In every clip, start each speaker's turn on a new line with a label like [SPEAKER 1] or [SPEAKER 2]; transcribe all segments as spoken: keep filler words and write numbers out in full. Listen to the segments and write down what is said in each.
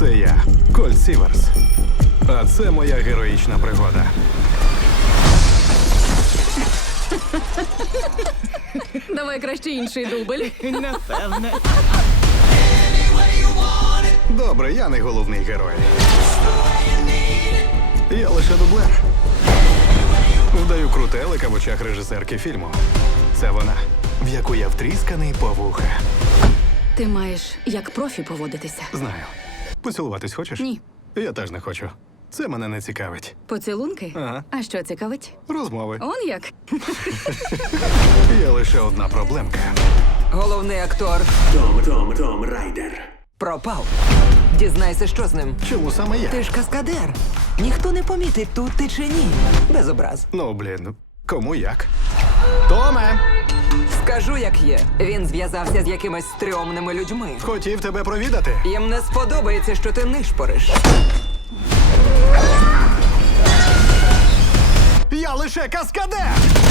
[SPEAKER 1] Це я, Кольт Сіверс. А це моя героїчна пригода.
[SPEAKER 2] Давай краще інший дубль.
[SPEAKER 3] Напевне.
[SPEAKER 1] Добре, я не головний герой. Я лише дублер. Вдаю крутелика в очах режисерки фільму. Це вона, в яку я втрісканий по вуха.
[SPEAKER 2] Ти маєш як профі поводитися.
[SPEAKER 1] Знаю. Поцілуватись хочеш?
[SPEAKER 2] Ні.
[SPEAKER 1] Я теж не хочу. Це мене не цікавить.
[SPEAKER 2] Поцілунки?
[SPEAKER 1] Ага.
[SPEAKER 2] А що цікавить?
[SPEAKER 1] Розмови.
[SPEAKER 2] Он як?
[SPEAKER 1] Є лише одна проблемка.
[SPEAKER 4] Головний актор
[SPEAKER 5] Том, Том, Том Райдер.
[SPEAKER 4] пропав. Дізнайся, що з ним.
[SPEAKER 1] Чому саме я?
[SPEAKER 4] Ти ж каскадер. Ніхто не помітить, тут ти чи ні. Без образ.
[SPEAKER 1] Ну, блін, кому як? Томе!
[SPEAKER 4] Скажу, як є. Він зв'язався з якимись стрьомними людьми.
[SPEAKER 1] Хотів тебе провідати.
[SPEAKER 4] Їм не сподобається, що ти нишпориш.
[SPEAKER 1] Я лише каскадер!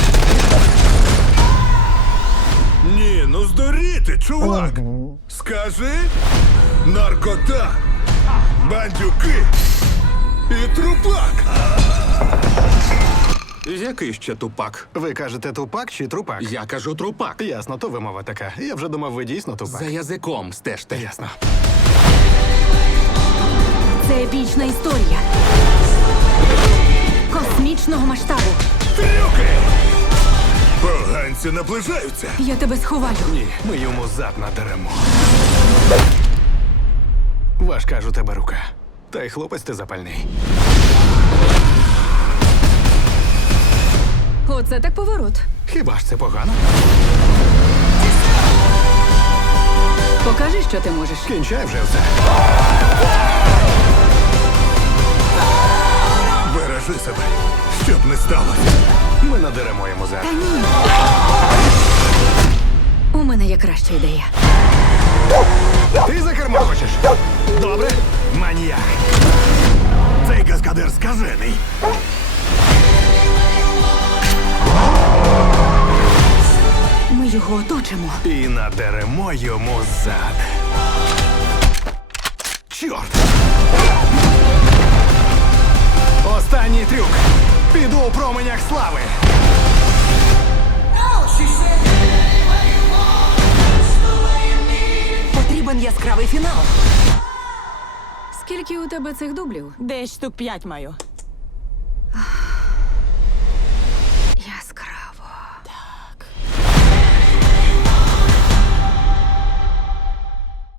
[SPEAKER 6] Ні, ну здуріти, чувак! Скажи, наркота, бандюки і трупак!
[SPEAKER 7] Який ще тупак?
[SPEAKER 1] Ви кажете тупак чи трупак?
[SPEAKER 7] Я кажу трупак.
[SPEAKER 1] Ясно, то вимова така. Я вже думав, ви дійсно тупак.
[SPEAKER 7] За язиком стежте.
[SPEAKER 1] Ясно.
[SPEAKER 2] Це епічна історія. Космічного масштабу.
[SPEAKER 6] Трюки! Поганці наближаються!
[SPEAKER 2] Я тебе сховаю.
[SPEAKER 1] Ні, ми йому зад надеремо. Важка ж у тебе рука. Та й хлопець ти запальний.
[SPEAKER 2] Оце так поворот.
[SPEAKER 1] Хіба ж це погано?
[SPEAKER 2] Покажи, що ти можеш.
[SPEAKER 1] Кінчай вже все.
[SPEAKER 6] Бережи себе, щоб не сталося.
[SPEAKER 1] Ми надеремо йому зад.
[SPEAKER 2] Та ні. У мене є краща ідея.
[SPEAKER 1] Ти за кермо хочеш? Добре? Маніяк. Цей каскадер скажений.
[SPEAKER 2] Ми його оточимо.
[SPEAKER 1] І надеремо йому зад. Чорт! Останній трюк. Піду у променях слави.
[SPEAKER 4] Потрібен яскравий фінал.
[SPEAKER 2] Скільки у тебе цих дублів?
[SPEAKER 3] Десь штук п'ять маю.